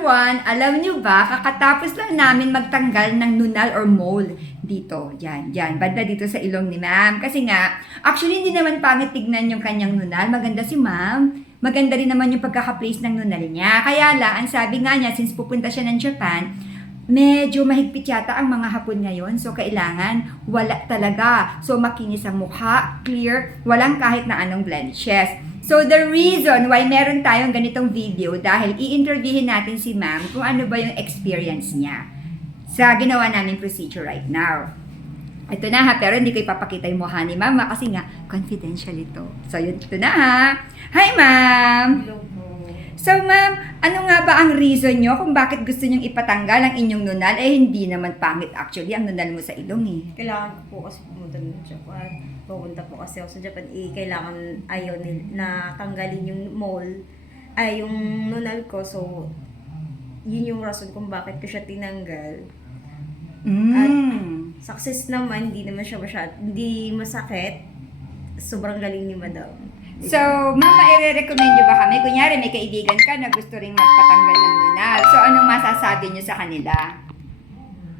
everyone! Alam niyo ba, kakatapos lang namin magtanggal ng nunal or mole dito. Yan. Banda dito sa ilong ni ma'am. Kasi nga, actually hindi naman pangit tignan yung kanyang nunal. Maganda si ma'am. Maganda rin naman yung pagkaka-place ng nunal niya. Kaya lang, ang sabi nga niya, since pupunta siya ng Japan, medyo mahigpit yata ang mga Hapon ngayon. So, kailangan wala talaga. So, makinis ang mukha, clear, walang kahit na anong blemishes. So, the reason why meron tayong ganitong video dahil i-interviewin natin si ma'am kung ano ba yung experience niya sa ginawa namin procedure right now. Ito na ha, pero hindi ko ipapakita yung mukha ni mama kasi nga, confidential ito. So, yun, ito na ha. Hi, ma'am! Hello po. So, ma'am, ano nga ba ang reason nyo kung bakit gusto nyong ipatanggal ang inyong nunal? Eh, hindi naman pangit actually ang nunal mo sa ilong eh. Kailangan ko po kasi pumunta ng Japan. Pupunta po kasi ako sa Japan. Kailangan ayaw na tanggalin yung mole. Yung nunal ko. So, yun yung rason kung bakit ko siya tinanggal. At success naman, hindi naman siya hindi masakit. Sobrang galing ni madam. So, mama, i-recommend nyo ba kami? Kunyari, may kaibigan ka na gusto ring magpatanggal ng nunal. So, anong masasabi nyo sa kanila?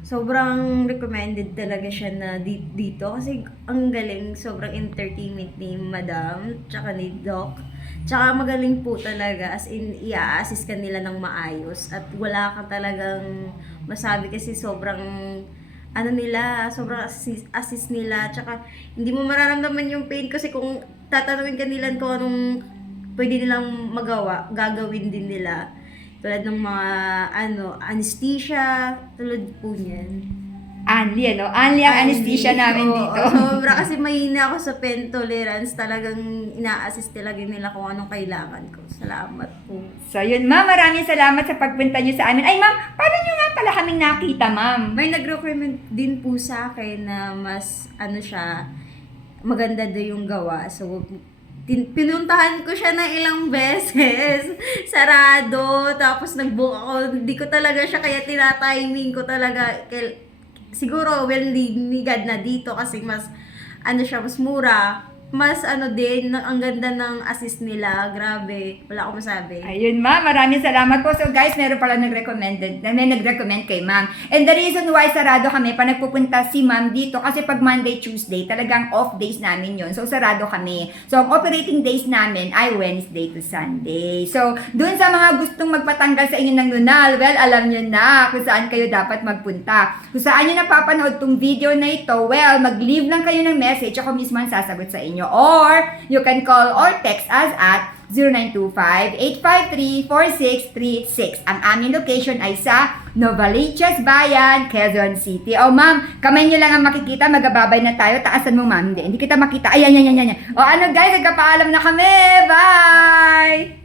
Sobrang recommended talaga siya na dito kasi ang galing, sobrang entertainment ni madam, tsaka ni doc. Tsaka magaling po talaga, as in, i-assist ka nila ng maayos at wala ka talagang masabi kasi sobrang sobrang assist nila, tsaka hindi mo mararamdaman yung pain kasi kung tatanungin ka nila kung anong pwede nilang magawa, gagawin din nila. Tulad ng mga anesthesia, tulad po niyan. Anli, ano? Anli ang anesthesia namin dito. Sobra kasi mahina ako sa pain tolerance. Talagang ina-assist talaga nila kung anong kailangan ko. Salamat po. So, yun, ma'am. Maraming salamat sa pagpunta nyo sa amin. Ay, ma'am, paano nyo nga pala kaming nakita, ma'am? May nag-recommend din po sa akin na mas maganda daw yung gawa. So, pinuntahan ko siya ng ilang beses. Sarado. Tapos nag-book ako. Hindi ko talaga siya kaya tinatiming ko talaga. Siguro, nigad na dito kasi mas, siya, mas mura. Mas din, ang ganda ng assist nila. Grabe. Wala akong masabi. Ayun, ma'am. Maraming salamat po. So, guys, meron pala may nag-recommend kay ma'am. And the reason why sarado kami, pa nagpupunta si ma'am dito, kasi pag Monday, Tuesday, talagang off days namin yon. So, sarado kami. So, ang operating days namin ay Wednesday to Sunday. So, dun sa mga gustong magpatanggal sa inyo ng nunal, well, alam nyo na kung saan kayo dapat magpunta. Kung saan nyo napapanood tong video na ito, well, mag-leave lang kayo ng message. Ako mismo ang sasagot sa inyo. Or, you can call or text us at 0925-853-4636. Ang aming location ay sa Novaliches Bayan, Quezon City. Oh, ma'am, kamay nyo lang ang makikita. Magababay na tayo. Taasan mo, ma'am. Hindi kita makita. Ayan. O, ano, guys? Nagkapaalam na kami. Bye!